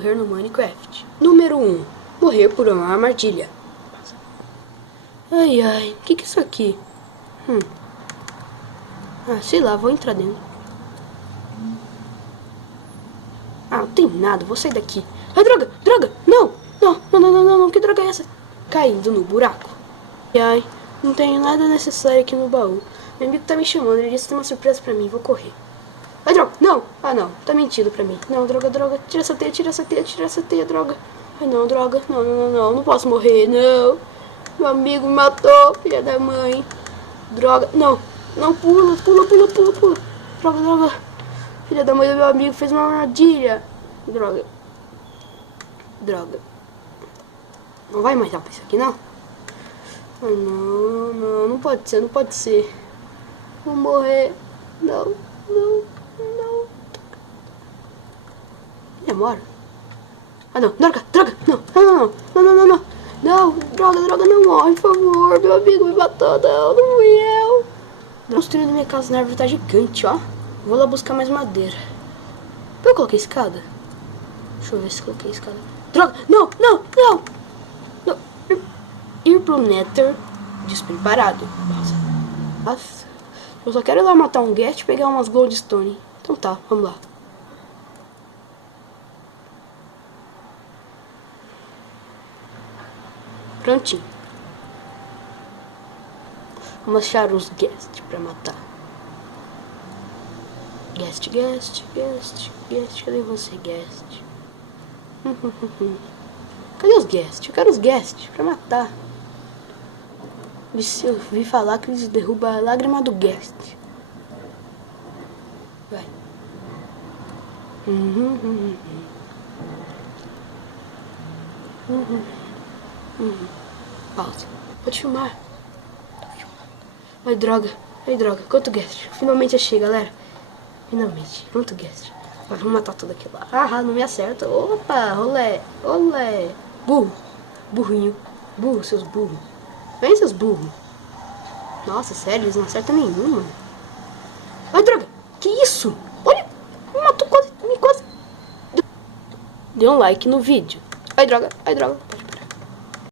Morrer no Minecraft. Número 1. Morrer por uma armadilha. Ai, ai. O que é isso aqui? Ah, sei lá. Vou entrar dentro. Ah, não tem nada. Vou sair daqui. Ai, droga. Droga. Não. Não, não, não, não, não, não. Que droga é essa? Caindo no buraco. Ai, ai. Não tenho nada necessário aqui no baú. Meu amigo tá me chamando. Ele disse que tem uma surpresa pra mim. Vou correr. Ai, droga. Não. Ah, não. Tá mentindo pra mim. Não, droga, droga. Tira essa teia, tira essa teia, tira essa teia, droga. Ai, não, droga. Não, não, não, não. Não posso morrer, não. Meu amigo me matou, filha da mãe. Droga. Não. Não, pula, pula, pula, pula, pula. Droga, droga. Filha da mãe do meu amigo fez uma armadilha. Droga. Droga. Não vai mais rápido isso aqui, não? Ah, não, não. Não pode ser, não pode ser. Vou morrer. Não, não, não. Demora. Ah, não. Droga, droga. Não, não, não, não, não, não, não. Não, droga, droga, não morre, por favor. Meu amigo me matou, não, não fui eu. Construindo minha casa na árvore tá gigante, ó. Vou lá buscar mais madeira. Eu coloquei escada? Deixa eu ver se coloquei escada. Droga, não, não, não. Não. Ir pro Nether despreparado. Nossa. Eu só quero ir lá matar um guest e pegar umas glowstone. Então tá, vamos lá. Prontinho. Vamos achar os guests pra matar. Guest, guest, guest, guest. Cadê você, guest? Cadê os guests? Eu quero os guests pra matar. Eu ouvi falar que eles derrubam a lágrima do guest. Vai. Pausa. Pode filmar. Ai, droga. Ai, droga. Quanto guest? Finalmente achei, galera. Finalmente. Quanto guest? Agora vamos matar tudo aquilo lá. Ah, não me acerta. Opa, olé. Olé. Burro. Burrinho. Burro, seus burros. Vem, seus burros. Nossa, sério, eles não acertam nenhuma. Ai, droga. Que isso? Olha. Me matou quase. Dê um like no vídeo. Ai, droga. Ai, droga.